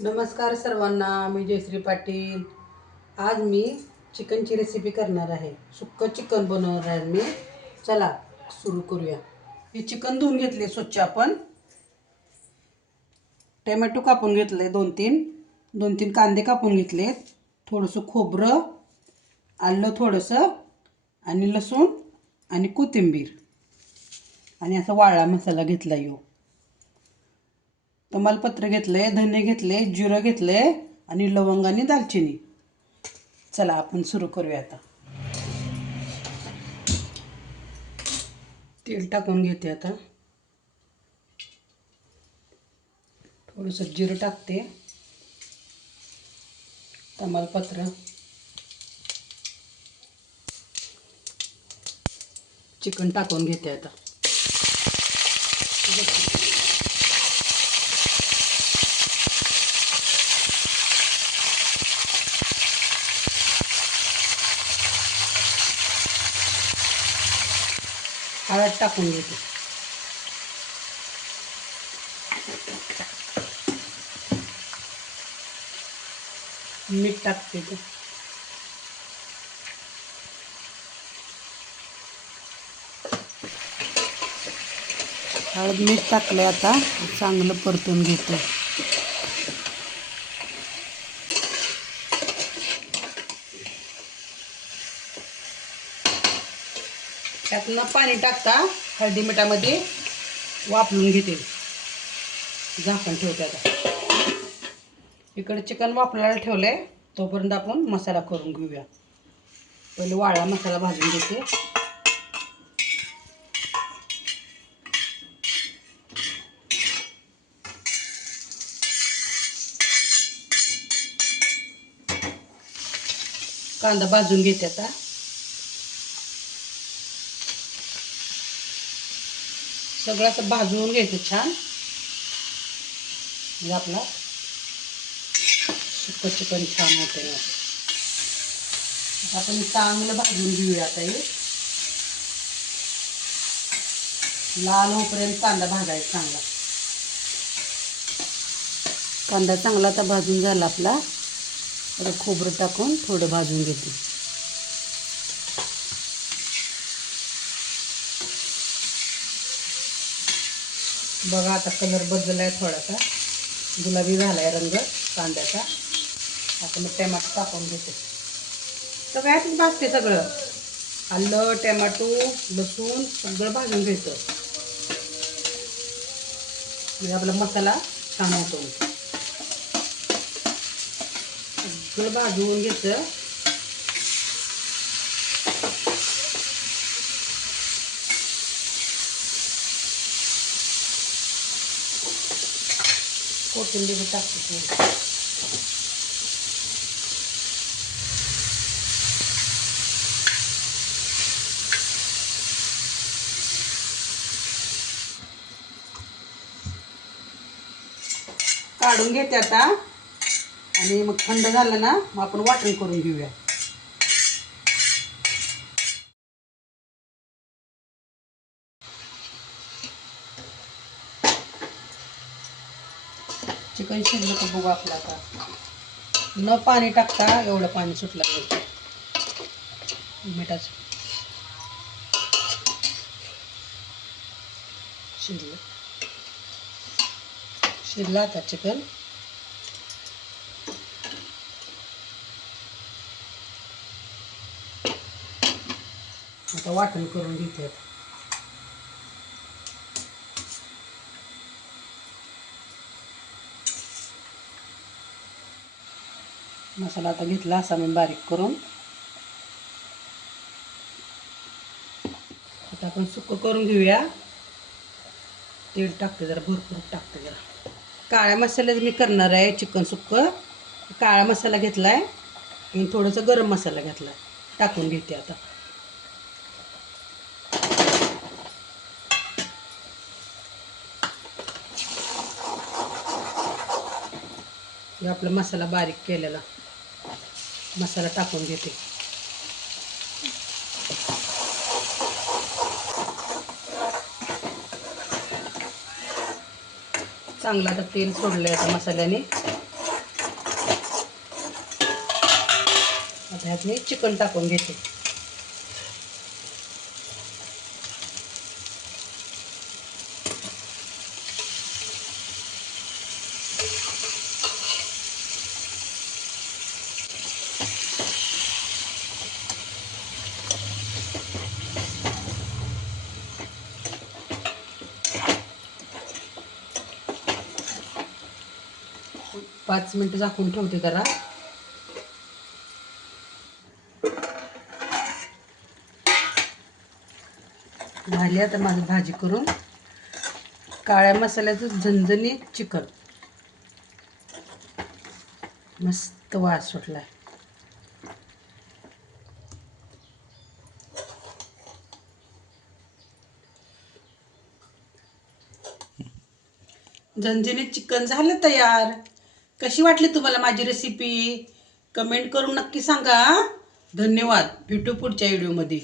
नमस्कार सर्वांना मी जयश्री पाटील. आज मी चिकनची रेसिपी करणार आहे. सुक्कं चिकन बनवणार आहे मी. चला सुरू करूया. हे चिकन धुवून घेतले स्वच्छ आपण. टमॅटो कापून घेतले दोन तीन दोन तीन कांदे कापून घेतले थोडंसं खोबरं आलं थोडंसं आणि लसूण आणि कोथिंबीर. आणि असा वाळा मसाला घेतला येऊ तमालपत्र घेतले धने घेतले जिरं घेतले आणि लवंग आणि दालचिनी. चला आपण सुरू करूया आता. तेल टाकून घेते आता. थोडंसं जिरं टाकते. तमालपत्र. चिकन टाकून घेते आता. हळद टाकून घेते. मीठ टाकते ते. हळद मीठ टाकलं आता चांगलं परतून घेते. त्यातनं पाणी टाकता हळदी मिठामध्ये वापरून घेते. झाकण ठेवते आता. इकडे चिकन वापरायला ठेवलं आहे तोपर्यंत आपण मसाला करून घेऊया. पहिले वाळा मसाला भाजून घेते. कांदा भाजून घेते आता. सगळं असं भाजून घ्यायचं छान. म्हणजे आपला सुक्क चिकन छान होते आपण चांगलं भाजून घेऊया आता हे लाल होईपर्यंत कांदा भाजायचा चांगला. कांदा चांगला आता भाजून झाला आपला. आता खोबरं टाकून थोडं भाजून घेते. बघा आता कलर बदललाय थोडासा. गुलाबी झालाय रंग कांद्याचा. आता मग टॅमॅटो टाकून घेते. सगळ्यातच भाजते सगळं. आलं टॅमॅटो लसूण सगळं भाजून घ्यायचं. म्हणजे आपला मसाला छान होतो. सगळं भाजून घ्यायचं. कोथिंबीर टाकते काड़ून घेते आता. आणि मग थंड झालं ना, मग आपण वाटण करून घेऊया. चिकन शिजलं तर बघू आपलं आता. न पाणी टाकता एवढं पाणी सुटलं पाहिजे मिठाचं. शिजलं शिजलं आता चिकन. आता वाटण करून घेते मसाला आता घेतला असा मी बारीक करून. आता आपण सुकं करून घेऊया. तेल टाकते जरा भरपूर टाकते जरा. काळ्या मसाल्याचं मी करणार आहे चिकन सुक्कं काळा मसाला घेतला आहे आणि थोडंसं गरम मसाला घेतला आहे टाकून घेते आता. हे आपला मसाला बारीक केलेला. मसाला टाकून देते. चांगला आता तेल सोडलं आहे मसाल्याने. आता ह्यात मी चिकन टाकून घेते. पाच मिनिट झाकून ठेवते त्याला झाली आता माझी भाजी करून. काळ्या मसाल्याचं झणझणीत चिकन. मस्त वास सुटलाय. झणझणीत चिकन झालं तयार. कशी वाटली तुम्हाला माझी रेसिपी कमेंट करून नक्की सांगा धन्यवाद. भेटू पुढच्या व्हिडिओमध्ये